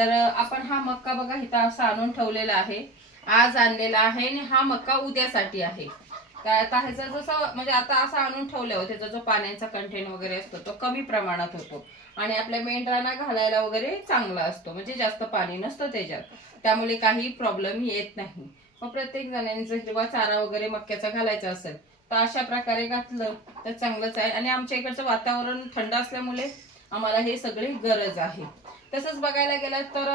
तर आपण हा मक्का बघा इथं असा आणून ठेवलेला आहे. आज आणलेला आहे आणि हा मक्का उद्यासाठी आहे. काय आता ह्याचा जसं म्हणजे आता असं आणून ठेवल्यावर त्याचा जो पाण्याचा कंटेंट वगैरे असतो तो कमी प्रमाणात होतो. आणि आपल्या मेंढरांना घालायला वगैरे चांगला असतो. म्हणजे जास्त पाणी नसतं त्याच्यात. त्यामुळे काही प्रॉब्लेम येत नाही. मग प्रत्येक जणांनी जर हिरवा चारा वगैरे मक्याचा घालायचा असेल तर अशा प्रकारे घातलं तर चांगलंच आहे. आणि आमच्या इकडचं वातावरण थंड असल्यामुळे आम्हाला हे सगळी गरज आहे. तसंच बघायला गेलं तर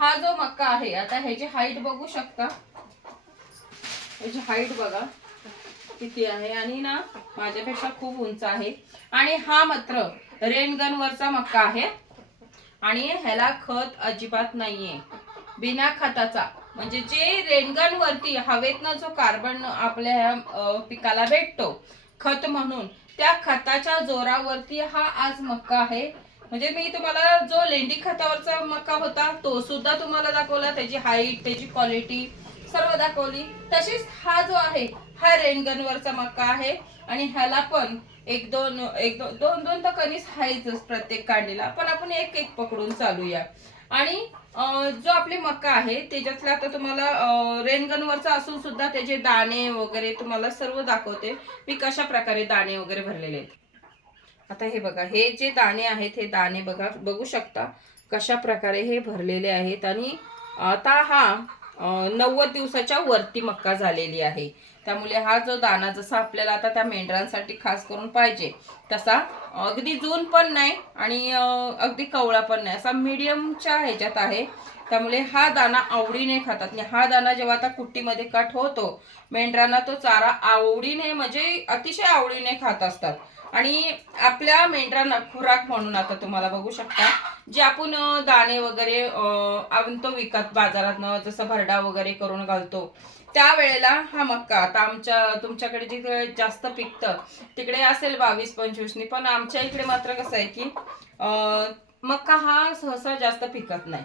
हा जो मक्का आहे आता ह्याची हाईट बघू शकता. ह्याची हाईट बघा. किती आहे? आणि ना माझ्यापेक्षा खूप उंच आहे. आणि हा मात्र रेनगन वरचा मक्का आहे. आणि ह्याला खत अजिबात नाहीये. बिना खताचा. म्हणजे जे रेनगन वरती हवेतनं जो कार्बन आपल्या ह्या, पिकाला भेटतो खत म्हणून त्या खताच्या जोरावरती हा आज मक्का आहे. म्हणजे मी तुम्हाला जो लेंडी खतावरचा मक्का होता तो सुद्धा तुम्हाला दाखवला त्याची हाईट त्याची क्वालिटी सर्व दाखवली. तशीच हा जो आहे हा रेनगनवरचा मक्का आहे आणि ह्याला पण एक दोन एक दोन दोन दोन तर कणीस आहेच प्रत्येक काढलेला पण आपण एक एक पकडून चालूया. आणि जो आपली मक्का आहे त्याच्यातला आता तुम्हाला रेनगनवरचा असून सुद्धा त्याचे दाणे वगैरे तुम्हाला सर्व दाखवते. मी कशा प्रकारे दाणे वगैरे भरलेले आहेत? आता हे बघा हे जे दाणे आहेत हे दाणे बघा बघू शकता कशा प्रकारे हे भरलेले आहेत. आणि आता हा नव्वद दिवसाच्या वरती मक्का झालेली आहे. त्यामुळे हा जो दाना जसा आपल्याला आता त्या मेंढरांसाठी खास करून पाहिजे तसा अगदी जून पण नाही आणि अगदी कवळा पण नाही असा मीडियमच्या ह्याच्यात आहे. त्यामुळे हा दाना आवडीने खातात. आणि हा दाना जेव्हा आता कुट्टीमध्ये कट होतो मेंढरांना तो चारा आवडीने म्हणजे अतिशय आवडीने खात असतात. आणि आपल्या मेंढरांना खुराक म्हणून आता तुम्हाला बघू शकता जे आपण दाणे वगैरे आणतो विकत बाजारात जसं भरडा वगैरे करून घालतो त्यावेळेला हा मक्का आता आमच्या तुमच्याकडे जिथे जास्त पिकतं तिकडे असेल बावीस पंचवीसनी पण आमच्या इकडे मात्र कसं आहे की मक्का हा सहसा जास्त पिकत नाही.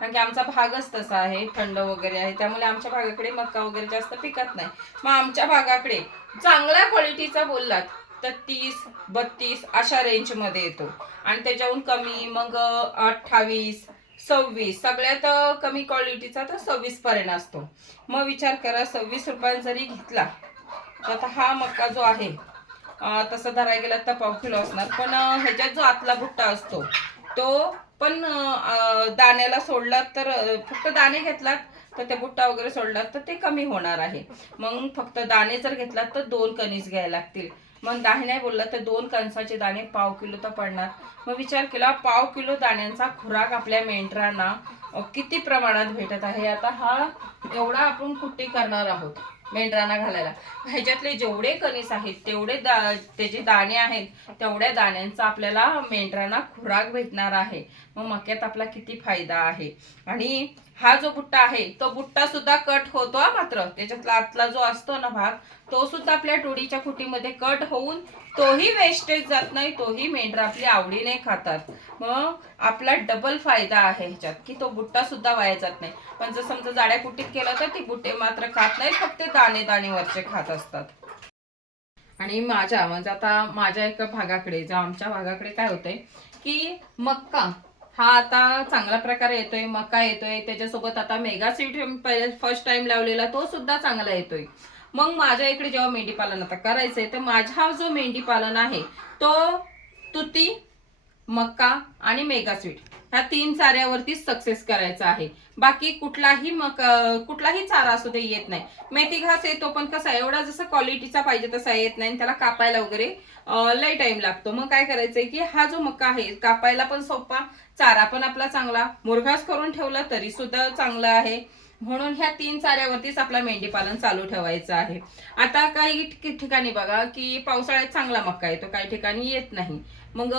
कारण की आमचा भागच तसा आहे थंड वगैरे आहे त्यामुळे आमच्या भागाकडे मक्का वगैरे जास्त पिकत नाही. मग आमच्या भागाकडे चांगल्या क्वालिटीचा बोललात तर तीस बत्तीस अशा रेंजमध्ये येतो. आणि त्याच्याहून कमी मग अठ्ठावीस सव्वीस सगळ्यात कमी क्वालिटीचा तर सव्वीस पर्यंत असतो. मग विचार करा सव्वीस रुपयात जरी घेतला तर आता हा मक्का जो आहे तसं धरायला गेला तर पाव किलो असणार. पण ह्याच्यात जो आतला बुट्टा असतो तो पण दाण्याला सोडलात तर फक्त दाणे घेतलात तर ते बुट्टा वगैरे सोडलात तर ते कमी होणार आहे. मग फक्त दाणे जर घेतलात तर दोन कणीस घ्यायला लागतील. मग दाहिने नाही बोलला तर दोन कणसाचे दाणे पाव किलो तर पडणार. मग विचार केला पाव किलो दाण्यांचा खुराक आपल्या मेंढरांना किती प्रमाणात भेटत आहे? आता हा एवढा आपण कुट्टी करणार आहोत मेंढरांना घालायला. ह्याच्यातले जेवढे कणीस आहेत तेवढे दा त्याचे दाणे आहेत तेवढ्या दाण्यांचा आपल्याला मेंढरांना खुराक भेटणार आहे. मग मक्यात आपला किती फायदा आहे? आणि हा जो बुट्टा आहे तो बुट्टा सुद्धा कट होतो मात्र. त्याच्यातला आतला जो असतो ना भाग तो सुद्धा आपल्या टोळीच्या खुटीमध्ये कट होऊन तोही वेस्टेज जात नाही तोही मेंढरा आपली आवडीने खातात. मग आपला डबल फायदा आहे ह्याच्यात की तो बुट्टा सुद्धा वाया जात नाही. पण जर समजा जाड्या कुटीत केलं तर ती बुट्टे मात्र खात नाही फक्त दाणे दाणे वरचे खात असतात. आणि माझ्या म्हणजे आता माझ्या एका भागाकडे जो आमच्या भागाकडे काय होतंय की मक्का हा आता चांगल्या प्रकारे येतोय मका येतोय त्याच्यासोबत आता मेगा सीट फर्स्ट टाइम लावलेला तो सुद्धा चांगला येतोय. मग माझ्या इकडे जेव्हा मेंढी पालन आता करायचंय तर माझा जो मेंढी पालन आहे तो तुती मक्का आणि मेगा स्वीट ह्या तीन चाऱ्यावरती सक्सेस करायचा आहे. बाकी कुठलाही मग कुठलाही चारा असू दे येत नाही. मेथी घास येतो पण कसा एवढा जसा क्वालिटीचा पाहिजे तसा येत नाही आणि त्याला कापायला वगैरे लय टाइम लागतो. मग काय करायचंय की हा जो मका आहे कापायला पण सोपा चारा पण आपला चांगला. मुरघास करून ठेवला तरी सुद्धा चांगला आहे. म्हणून ह्या तीन चाऱ्यावरतीच आपला मेंढी पालन चालू ठेवायचं आहे. आता काही ठिकाणी बघा की पावसाळ्यात चांगला मक्का येतो काही ठिकाणी येत नाही. मग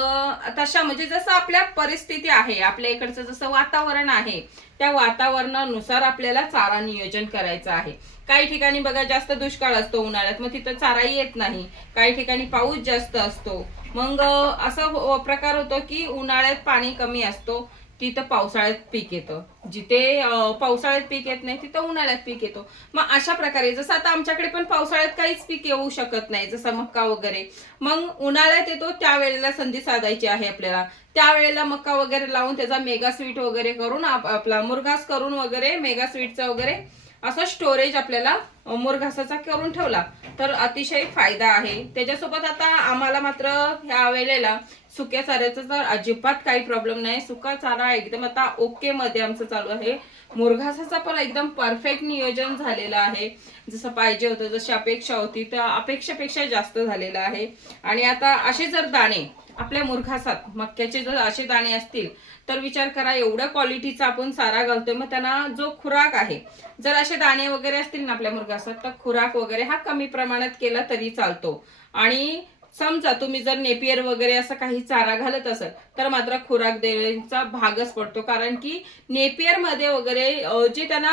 तशा म्हणजे जसं आपल्या परिस्थिती आहे आपल्या इकडचं जसं वातावरण आहे त्या वातावरणानुसार आपल्याला चारा नियोजन करायचं आहे. काही ठिकाणी बघा जास्त दुष्काळ असतो उन्हाळ्यात मग तिथं चाराही येत नाही. काही ठिकाणी पाऊस जास्त असतो. मग असा प्रकार होतो की उन्हाळ्यात पाणी कमी असतो. तिथं पावसाळ्यात पीक येतं. जिथे पावसाळ्यात पीक येत नाही तिथं उन्हाळ्यात पीक येतो. मग अशा प्रकारे जसं आता आमच्याकडे पण पावसाळ्यात काहीच पीक येऊ शकत नाही जसं मक्का वगैरे. मग उन्हाळ्यात येतो त्यावेळेला संधी साधायची आहे आपल्याला. त्यावेळेला मक्का वगैरे लावून त्याचा मेगा स्वीट वगैरे करून आपला मुरघास करून वगैरे मेगा स्वीटचा वगैरे असा स्टोरेज आपल्याला मोर मुरघासाचा करून ठेवला. तर अतिशय फायदा आहे. त्याच्यासोबत आता आम्हाला मात्र ह्या वेळेला सुक्या चाऱ्याचा तर अजिबात काही प्रॉब्लेम नाही. सुका चारा एकदम आता ओके मध्ये आमचं चालू आहे. मुरघासाचा पण एकदम परफेक्ट नियोजन झालेलं आहे. जसं पाहिजे होतं जशी अपेक्षा होती तर अपेक्षेपेक्षा जास्त झालेलं आहे. आणि आता असे जर दाणे आपल्या मुरघासात मक्याचे जर असे दाणे असतील तर विचार करा एवढ्या क्वालिटीचा आपण सारा घालतोय मग त्यांना जो खुराक आहे जर असे दाणे वगैरे असतील ना आपल्या मुरघासात तर खुराक वगैरे हा कमी प्रमाणात केला तरी चालतो. आणि समजा तुम्ही जर नेपियर वगैरे असं काही चारा घालत असाल तर मात्र खुराक देण्याचा भागच पडतो. कारण की नेपियरमध्ये वगैरे जे त्यांना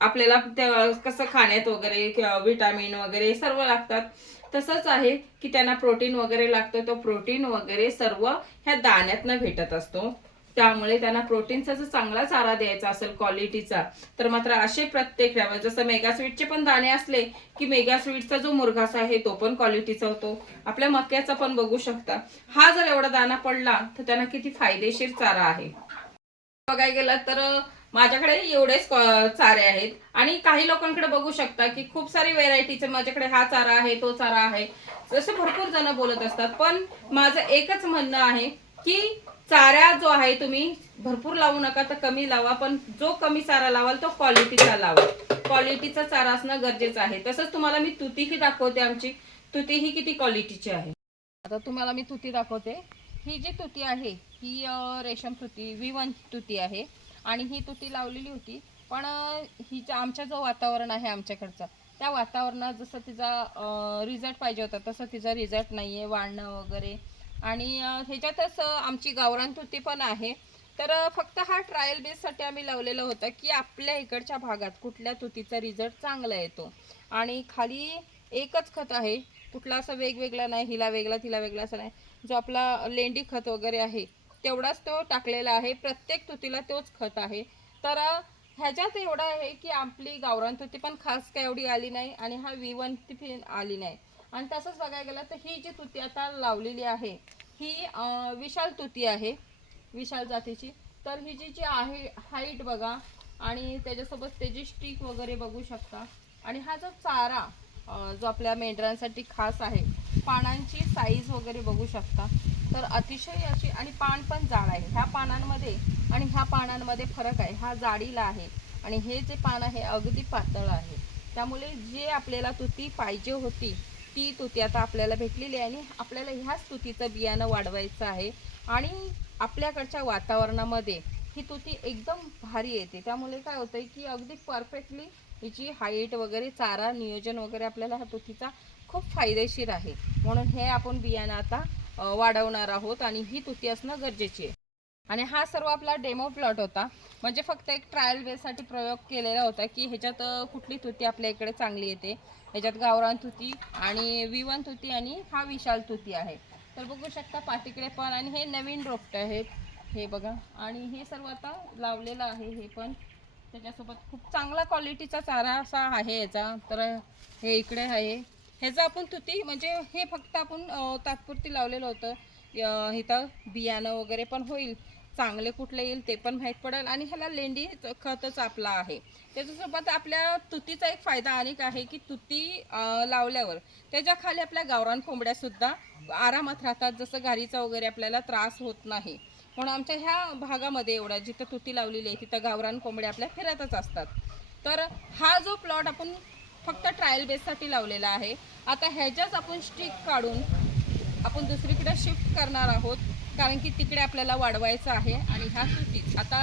आपल्याला कसं खाण्यात वगैरे विटामिन वगैरे सर्व लागतात तसंच आहे की त्यांना प्रोटीन वगैरे लागतं तो प्रोटीन वगैरे सर्व ह्या दाण्यातनं भेटत असतो. त्यामुळे त्यांना प्रोटीनचा जर चांगला चारा द्यायचा असेल क्वालिटीचा तर मात्र असे प्रत्येक द्यावे. जसं मेगा स्वीटचे पण दाणे असले की मेगा स्वीटचा जो मुरघास आहे तो पण क्वालिटीचा होतो. आपल्या मक्याचा पण बघू शकता. हा जर एवढा दाणा पडला तर त्यांना किती फायदेशीर चारा आहे. बघायला गेलं तर माझ्याकडे एवढेच चारे आहेत. आणि काही लोकांकडे बघू शकता की खूप सारी व्हेरायटीचे माझ्याकडे हा चारा आहे तो चारा आहे. जसे भरपूर जण बोलत असतात पण माझं एकच म्हणणं आहे की चारा जो आहे तुम्ही भरपूर लावू नका तर कमी लावा पण जो कमी चारा लावाल तो क्वालिटीचा लावा. क्वालिटीचा चारा असणं गरजेचं आहे. तसंच तुम्हाला मी तुतीही दाखवते आमची. तुती ही किती क्वालिटीची आहे? आता तुम्हाला मी तुती दाखवते. ही जी तुती आहे ही रेशम तुती वी वन तुती आहे. आणि ही तुती लावलेली होती. पण ही हिच्या आमच्या जो वातावरण आहे आमच्याकडचं त्या वातावरणात जसं तिचा रिझल्ट पाहिजे होता तसं तिचा रिझल्ट नाही आहे वाढणं वगैरे. आणि ह्याच्यातच आमची गावरान तुती पण आहे. तर फक्त हा ट्रायल बेससाठी आम्ही लावलेलं होतं की आपल्या इकडच्या भागात कुठल्या तुतीचा रिझल्ट चांगला येतो. आणि खाली एकच खत आहे. कुठला असं वेगवेगळा नाही हिला वेगळा तिला वेगळा असं नाही. जो आपला लेंडी खत वगैरे आहे तेवढाच तो टाकलेला आहे. प्रत्येक तुतीला तोच खत आहे. तर ह्याच्यात एवढं आहे की आपली गावरान तुती पण खास काय एवढी आली नाही आणि हा वी वन आली नाही. आणि तसंच बघायला गेलं तर ही जी तुती आता लावलेली आहे ही विशाल तुती आहे विशाल जातीची. तर ही जी जी आहे हाईट बघा आणि त्याच्यासोबत त्याची स्टिक वगैरे बघू शकता. आणि हा जो चारा जो आपल्या मेंढरांसाठी खास आहे पानांची साईज वगैरे बघू शकता. तर अतिशय अशी आणि पान पण जाड आहे. ह्या पानांमध्ये आणि ह्या पानांमध्ये फरक आहे. हा जाडीला आहे आणि हे जे पान आहे अगदी पातळ आहे. त्यामुळे जे आपल्याला तुती पाहिजे होती ती तुती आता आपल्याला भेटलेली आहे आणि आपल्याला ह्याच तुतीचं बियाणं वाढवायचं आहे. आणि आपल्याकडच्या वातावरणामध्ये ही तुती एकदम भारी येते. त्यामुळे काय होतंय की अगदी परफेक्टली हिची हाईट वगैरे चारा नियोजन वगैरे आपल्याला ह्या तुतीचा खूप फायदेशीर आहे. म्हणून हे आपण बियाणं आता वाढवणार आहोत आणि ही तुती असणं गरजेची आहे. आणि हा सर्व आपला डेमो प्लॉट होता. म्हणजे फक्त एक ट्रायल बेससाठी प्रयोग केलेला होता की ह्याच्यात कुठली तुती आपल्या इकडे चांगली येते. ह्याच्यात गावरान तुती आणि विवन तुती आणि हा विशाल तुती आहे. तर बघू शकता पाठीकडे पण आणि हे नवीन रोपटे आहेत हे बघा. आणि हे सर्व आता लावलेलं आहे हे पण. त्याच्यासोबत खूप चांगला क्वालिटीचा चारा असा आहे याचा. तर हे इकडे आहे. ह्याचं आपण तुती म्हणजे हे फक्त आपण तात्पुरती लावलेलं होतं. इथं बियाणं वगैरे पण होईल. चांगले कुठले येईल ते पण माहीत पडेल. आणि ह्याला लेंडी खतच आपला आहे. त्याच्यासोबत आपल्या तुतीचा एक फायदा अनेक आहे की तुती लावल्यावर त्याच्याखाली आपल्या गावरान कोंबड्यासुद्धा आरामात राहतात. जसं घारीचा वगैरे आपल्याला त्रास होत नाही. म्हणून आमच्या ह्या भागामध्ये एवढा जिथं तुती लावलेली आहे तिथं गावरान कोंबड्या आपल्या फिरतच असतात. तर हा जो प्लॉट आपण फक्त ट्रायल बेससाठी लावलेला आहे आता ह्याच्याच आपण स्टिक काढून आपण दुसरीकडे शिफ्ट करणार आहोत. कारण की तिकडे आपल्याला वाढवायचं आहे आणि ह्या तुती आता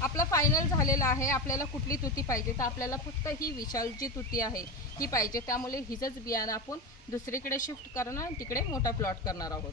आपला फायनल झालेला आहे आपल्याला कुठली तुती पाहिजे? तर आपल्याला फक्त ही विशाल जी तुती आहे ही पाहिजे. त्यामुळे हिचंच बियाणं आपण दुसरीकडे शिफ्ट करणार आणि तिकडे मोठा प्लॉट करणार आहोत.